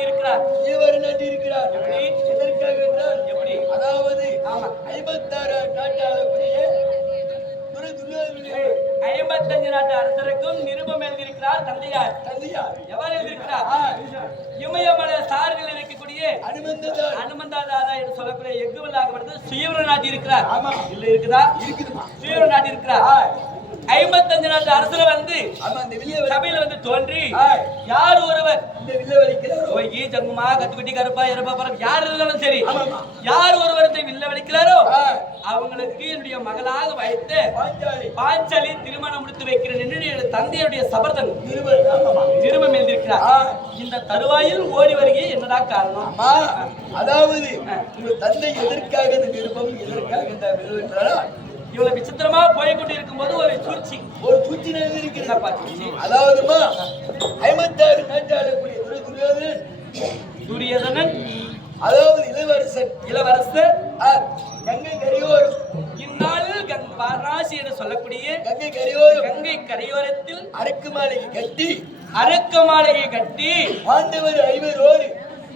நாட்டியிருக்கிறார். இருவர் நாட்டியிருக்கிறார். எதற்காக என்றால் எப்படி? அதாவது 56 நாட்டாளக்கூடிய 55 நாட்டு அரசருக்கும் நிருபம் எழுதியிருக்கிறார் தந்தையார். எவ்வாறு எழுதியிருக்கிறார்? இமயமலை சார்பில் இருக்கக்கூடிய அனுமந்தாதாதா என்று சொல்லக்கூடிய எங்குவல்லாகப்பட்டது சுயவர நாட்டி இருக்கிறார். இல்ல இருக்குதா? சுயவர நாட்டி இருக்கிறார். 55 நாட்டு அரசர் வந்து சபையில வந்து தோன்றி யார் ஒருவர் ஜங்குமா கத்துக்குட்டி கருப்பா எருப்பா யார் இருந்தாலும் சரி யார் ஒருவர் வில்ல வலிக்கிறாரோ அவங்களுக்கு என்னுடைய மகளாக வைத்து பாஞ்சாலி திருமணம் முடித்து வைக்கிறேன் என்று தந்தையுடைய சபர்தன் நிருபம் எழுதியிருக்கிறார். இந்த தருவாயில் ஓடி வருகை என்னடா காரணம்? அதாவது உங்க தந்தை எதற்காக இந்த நிருபம் எதற்காக இந்த இவ்வளவு விசித்திரமா போய்கொண்டு இருக்கும் போது ஒரு சூழ்ச்சி நடந்திருக்கிறது. அதாவதுமா 56 நாட்டாளக்கூடிய துரியோதனன் அதாவது இளவரசர் கங்கை கரையோரம் இந்நாளில் வாரணாசி என்று சொல்லக்கூடிய கங்கை கரையோரத்தில் அரக்கு மாளிகை கட்டி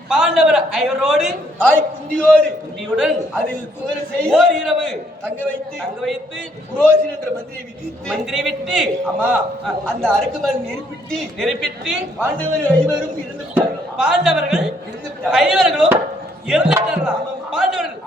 பாண்டவர் ஐவரோடு குந்தியுடன் அதில் ஓர் இரவு தங்க வைத்து புரோஜன் என்ற மந்திரி விட்டு அந்த அரக்குமலை நெருப்பிட்டு பாண்டவர் ஐவரும் இருந்து விட்டார்கள். பாண்டவர்கள் ஐவர்களும் இறந்து விட்டார்களாம். பாண்டவர்கள்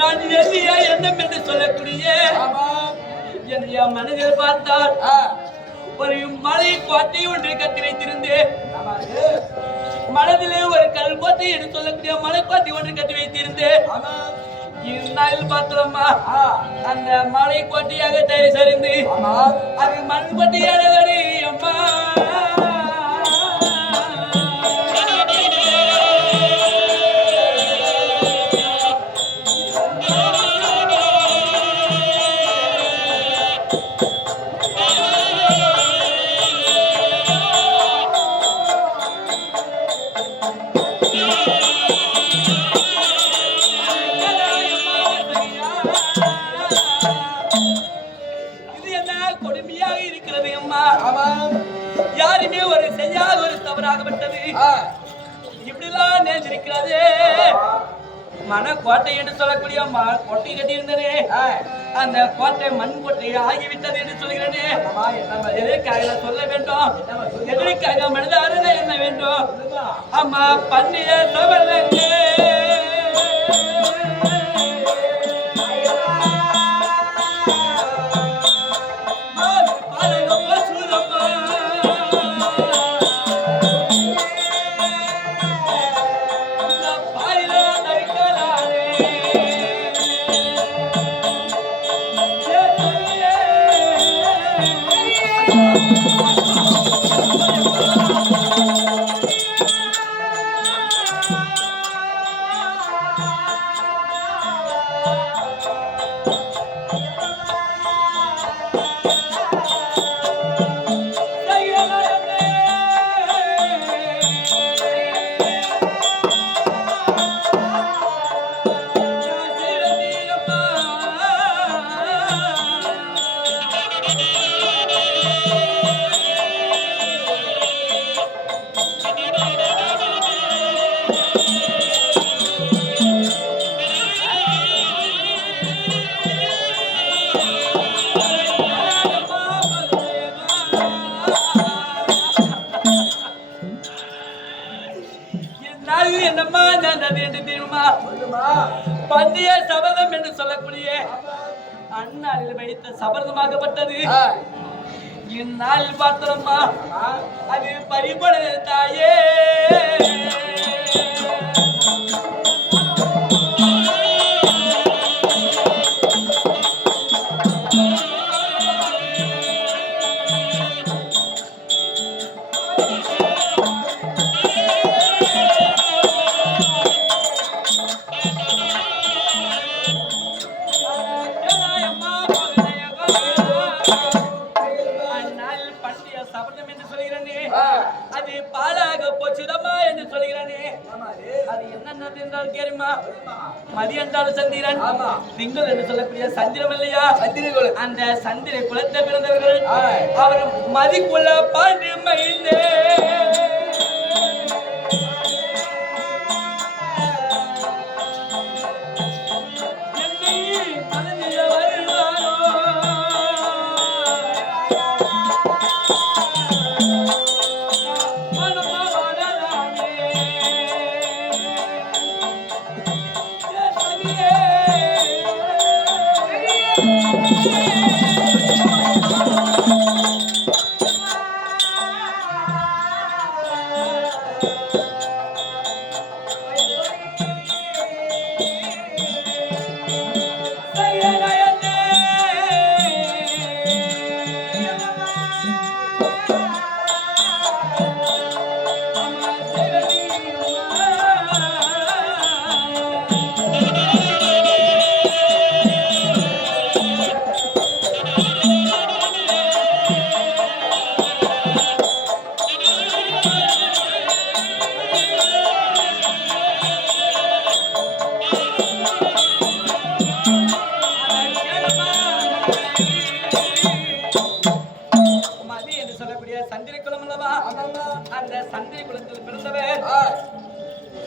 நான் எண்ணிய எண்ணம் என்று சொல்லக்கூடிய என்னுடைய மனதில் பார்த்தால் ஒரு மலை கோட்டை ஒன்றை கட்டி வைத்திருந்தேன். மனதிலே ஒரு கல் கோட்டை என்று சொல்லக்கூடிய மலைக்கோட்டை ஒன்று கட்டி வைத்திருந்தேன். இந்நாளில் பார்த்தோம்மா அந்த மலை கோட்டையாக தயார் சரிந்து அது மண் கோட்டையானதடி அம்மா. கொடுமையாக இருக்கிறது அம்மா. யாருமே ஒரு செய்யாத ஒரு தவறாகப்பட்டது இப்படிலாம் நேர்ந்திருக்கிறது. மனக்கோட்டை என்று சொல்லக்கூடிய கோட்டை கட்டியிருந்தனே அந்த கோட்டை மண் கோட்டை ஆகிவிட்டது என்று சொல்கிறேனே. எதற்காக சொல்ல வேண்டும்? எதற்காக மனிதான என்ன வேண்டும்? அம்மா பண்ணிய சபலங்க என்னம்மா நடந்தது என்று தெரியுமா? பந்தய சபதம் என்று சொல்லக்கூடிய அந்நாளில் வைத்த சபதமாகப்பட்டது. இந்நாளில் பார்த்தோம்மா அது பறிபடுது தாயே. அது பாலாக போச்சுதம்மா என்று சொல்கிறானே. அது என்னென்னது என்றால் கேருமா? மதி என்றால் சந்திரன், திங்கள் என்று சொல்லக்கூடிய சந்திரம் இல்லையா? அந்த சந்திர குலத்தை பிறந்தவர்கள் அவர் மதிக்குள்ள பாண்டு மைந்தே.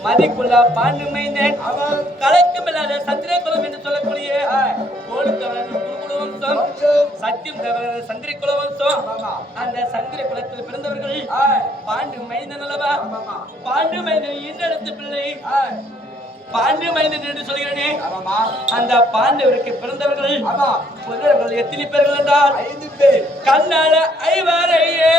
மதிக்குள்ள பாண்டு மைந்தன் கலக்கமில்லாத சந்திரகுலம் என்று சொல்லக்கூடிய சத்தியம் சந்திரகுல வம்சம். அந்த சந்திர குலத்தில் பிறந்தவர்கள் பாண்டு மைந்தன் அல்லவா? பாண்டு மைந்தன் ஈன்றெடுத்த பிள்ளை பாண்டிய மைந்தன் என்று சொல்கிறேனே ஆமாமா அந்த பாண்டவருக்கு பிறந்தவர்கள் ஆமா புதர்கள் எத்தனை பேர்கள் என்றால் 5 பேர் கண்ணால ஐவரையே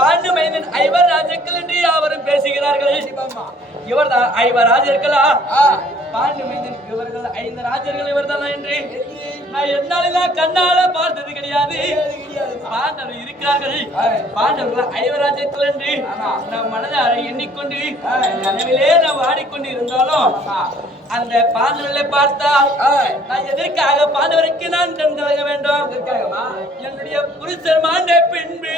பாண்டு மைந்தன் ஐவர் ராஜர்கள் என்று யாவரும் பேசுகிறார்கள். இவர்தான் ஐவர் ராஜர்களா? பாண்டு மைந்தன் இவர்கள் 5 ராஜர்கள் இவர்தான் என்று நான் என்னாலதான் கண்ணால பார்த்தது கிடையாது. பாண்டவர் இருக்கிறார்கள். பாண்டவர்கள் ஐவர் ராஜர்கள் என்று நம் மனதார எண்ணிக்கொண்டு கனவிலே நான் வாடிக்கொண்டு இருந்தாலும் அந்த பாண்டவர்களை பார்த்தால் நான் எதற்காக பாண்டவருக்கு நான் கண் கலங்க வேண்டும்? என்னுடைய புருஷர் மாண்ட பின்பு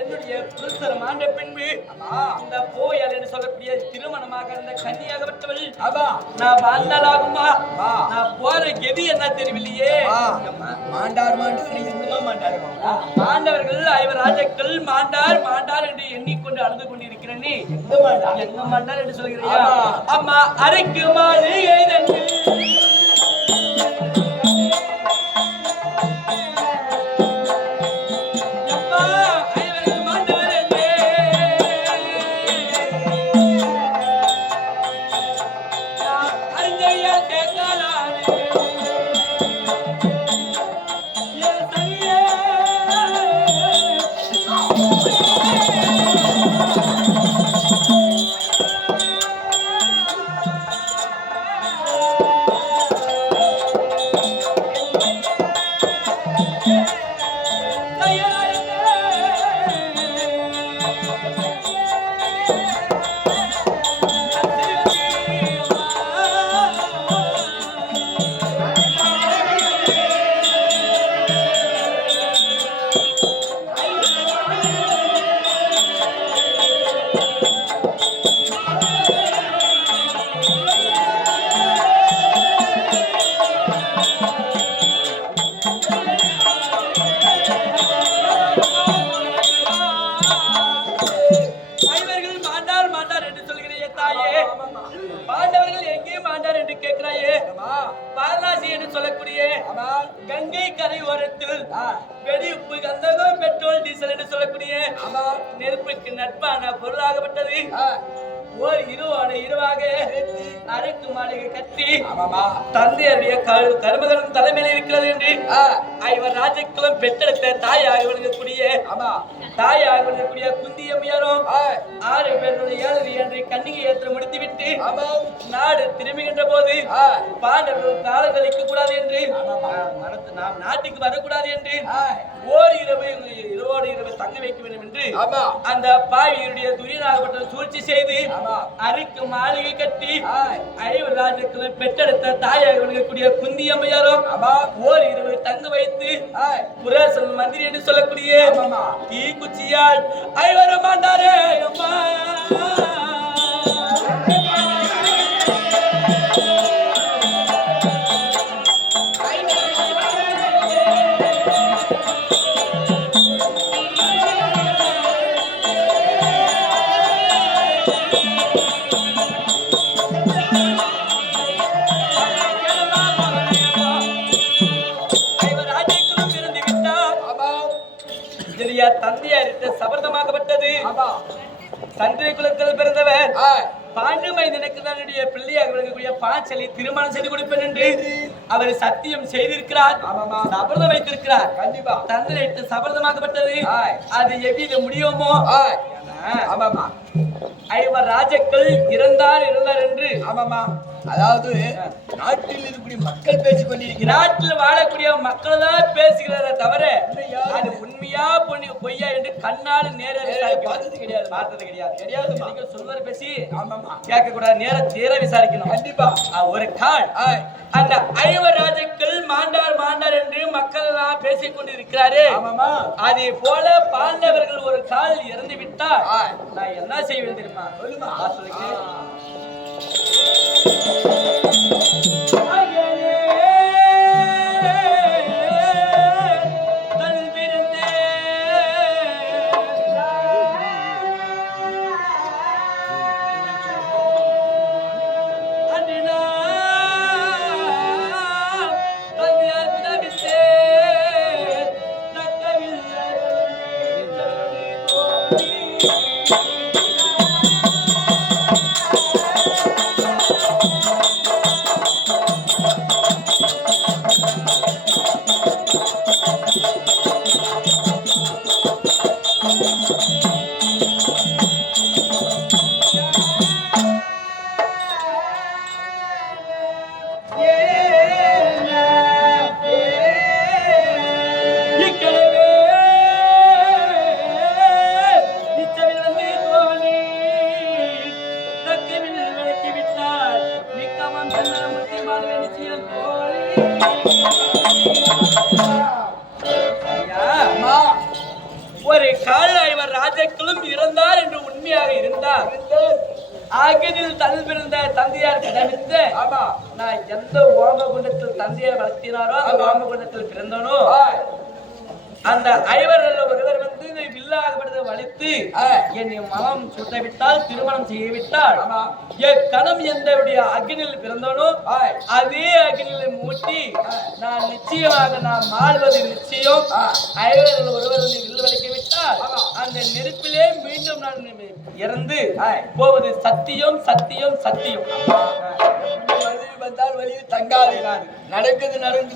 என்னுடைய புருஷர் மாண்ட பின்பு இந்த போயல் என்று சொல்லக்கூடிய திருமணமாக இருந்த கன்னியாகப்பட்டவள் நான் வாழ்ந்தாலாகுமா? நான் போற கெதி என்ன தெரியவில்லையே. மாண்டவர்கள் ஐவர் ராஜாக்கள் மாண்டார் மாண்டார் என்று எண்ணிக்கொண்டு அழுது கொண்டிருக்கிறேன். எங்க மாண்டார் என்று சொல்கிறியா? அம்மா அரைக்கு மாளிகை கங்கை கரை ஓரத்தில் வெடிப்பு கந்தகம் பெட்ரோல் டீசல் என்று சொல்லக்கூடிய நெருப்புக்கு நட்பான பொருளாகப்பட்டது ஒரு இருவாக அரைக்கு மாளிகை கட்டி ஆமாமா தந்தையருடைய கருமகன் தலைமையில் இருக்கிறது என்று ஐவர் ராஜகுலம் பெற்றெடுத்த தாயாக விளங்கக்கூடிய ஆமா தாயாக விளங்கக்கூடிய குந்தியம்மையாரும் 6 பேருடைய 7 என்று கண்ணிகை ஏற்ற முடித்துவிட்டு நாடு திரும்புகின்ற போது பாண்டவர்கள் காலம் கழிக்க கூடாது என்று நாம் நாட்டுக்கு வரக்கூடாது என்று இரவோடு இரவு தங்க வைக்க வேண்டும் என்று அந்த பாவியருடைய துரியனாகப்பட்ட சூழ்ச்சி செய்து அரைக்கு மாளிகை கட்டி ஐவர் ராஜ்யங்களை பெற்றெடுத்த தாயாக விளங்கக்கூடிய குந்தி அம்மையாரும் இரவு தங்க வைத்து புரசன் மந்திரி என்று சொல்லக்கூடிய தீக்குச்சியால் ஐவரும் ஆண்டாரே அம்மா தந்தையார் சபர்தமாகப்பட்டது தந்தை குலத்தில் பிறந்தவர் பாண்டு மைந்தனுக்கு தன்னுடைய பிள்ளையாக விளங்கக்கூடிய பாஞ்சலி திருமணம் செய்து கொடுப்பேன் என்று அவர் சத்தியம் செய்திருக்கிறார் சபர்தம் வைத்திருக்கிறார் கண்டிப்பா தந்தை சபர்தமாகப்பட்டது அது எவ்வித முடியுமோ ஐவர் ராஜாக்கள் இருந்தார் என்று அதாவது நாட்டில் இருக்கக்கூடிய மக்கள் பேசிக் கொண்டிருக்கிறார் நாட்டில் வாழக்கூடிய மக்கள் தான் பேசுகிறார தவிர அது உண்மையா பொய்யா என்று கண்ணால் நேர பார்த்தது கிடையாது நீங்க சொல்வார் பேசி கேட்க கூடாது நேர விசாரிக்கணும் கண்டிப்பா ஒரு கால் அந்த ஐவர் ராஜாக்கள் மாண்டார் என்று மக்கள் எல்லாம் பேசிக் கொண்டிருக்கிறாரே அதே போல பாண்டவர்கள் ஒரு கால் இறந்து விட்டால் நான் என்ன செய்வேன் தெரியுமா சொல்லுமா ஒரு கால் ஐவர் ராஜாக்களும் இருந்தார் என்று உண்மையாக இருந்தார் ஆகியதில் தன் பிறந்த தந்தையாருக்கு தவிர்த்து நான் எந்த ஓம குண்டத்தில் தந்தையை வளர்த்தினாரோ அந்த ஓம குண்டத்தில் பிறந்தனோ அந்த ஐவர்கள் ஒருவர் வந்து வில்லாகப்படுத்த வலித்து என்னை மனம் சுட்டவிட்டால் திருமணம் செய்யவிட்டால் கணம் எந்தவுடைய அக்னியில் பிறந்தனோ அதே அக்னியில மூட்டி நான் நிச்சயமாக நான் மாறுவது நிச்சயம் ஐவர்கள் ஒருவர் வில்லு வலிக்க விட்டால் அந்த நெருப்பிலே மீண்டும் நான் இறந்து போவது சத்தியம் சத்தியம் சத்தியம் வந்தால் வழியில் தங்காது நடக்குது நடந்து